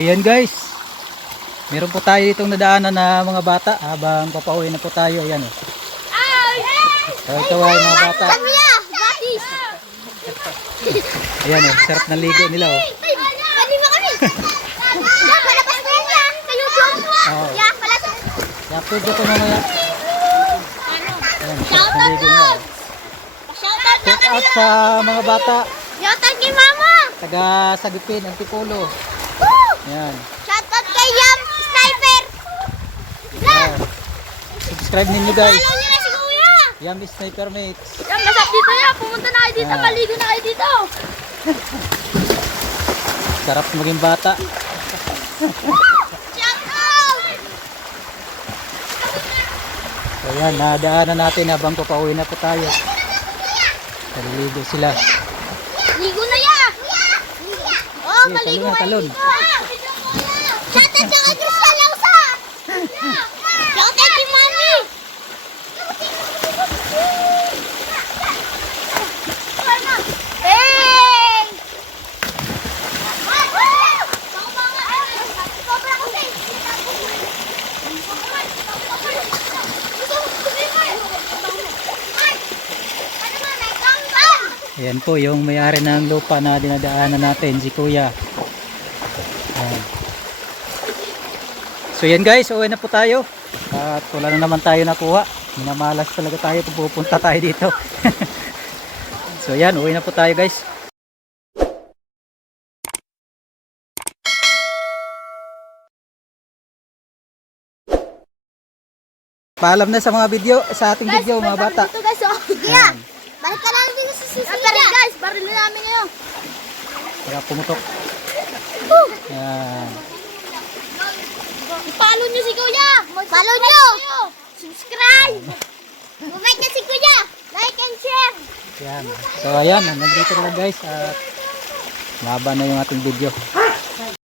Ayan guys. Meron po tayo itong nadaanan na mga bata habang papauwi na po tayo. Ayan oh. So ito ay mga bata. Ayan oh, sarap na ligo nila oh. Pwede kami? Ya, palabas ko mamaya. Ayan, sarap na ligo nila. oh. Shoutout na Shout out sa mga bata. Shoutout kay Mama. Taga Sagupin, Antipolo. Ayan. Shoutout kay Yam Sniper. Ayan. Subscribe ninyo guys. Follow niyo na si Kuya. Yam Sniper Mates. Yan, masap dito yan. Pumunta na kayo dito. Maligo na kayo dito. Sarap maging bata. Shoutout. So yan, nadaanan natin habang papauwi na po tayo. Naliligo sila. Ligo na ya. Oh, maligo talon na, talon. Shoutout sa kay Cruz Palausa. Shoutout kay Mami. Ayan po yung may-ari ng lupa na dinadaanan natin, si Kuya. Ayan. So yan guys, uwi na po tayo. At wala na naman tayo nakuha. Minamalas talaga tayo kung pupunta tayo dito. so yan, uwi na po tayo guys. Paalam na sa mga video, sa ating video mga bata. Guys, oh. Balik ka lang Ah, susunod. pero guys, baril na namin ngayon. Kaya pumutok. Yan. Follow nyo si Kuya. Follow nyo. Subscribe. Bumalik na si Kuya. Like and share. Yan. So ayan, nandito na guys at mahaba na yung ating video.